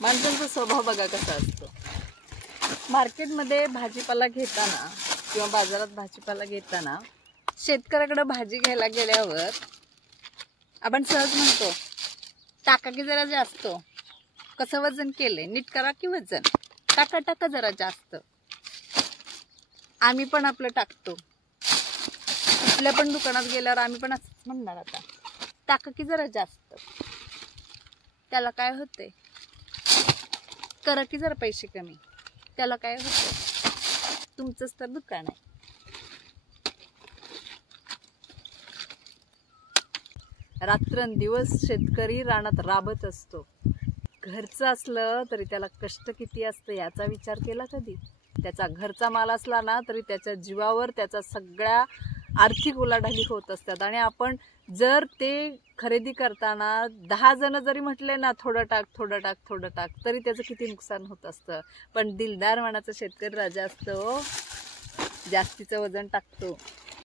माणसांचा स्वभाव बघा कसा असतो. मार्केटमध्ये भाजीपाला घेताना किंवा बाजारात भाजीपाला घेताना शेतकऱ्याकडे भाजी घ्यायला गेल्यावर आपण सहज म्हणतो टाका की जरा जास्त, कसं वजन केले, नीट करा की वजन, टाका टाका जरा जास्त. आम्ही पण आपलं टाकतो. कुठल्या पण दुकानात गेल्यावर आम्ही पण असंच म्हणणार, आता टाका की जरा जास्त. त्याला काय होते, करा की जरा पैसे कमी, त्याला काय होते, तुमचंच तर दुकान आहे. रात्रंदिवस शेतकरी रानात राबत असतो. घरचं असलं तरी त्याला कष्ट किती असतं याचा विचार केला कधी? त्याचा घरचा माल असला ना तरी त्याच्या जीवावर त्याचा सगळ्या आर्थिक उलाढाली होत असतात. आणि आपण जर ते खरेदी करताना 10 जण जरी म्हटले ना थोडं टाक थोडं टाक थोडं टाक, तरी त्याचं किती नुकसान होत असतं. पण दिलदार मनाचा शेतकरी राजा असतो, जास्तीचं वजन टाकतो.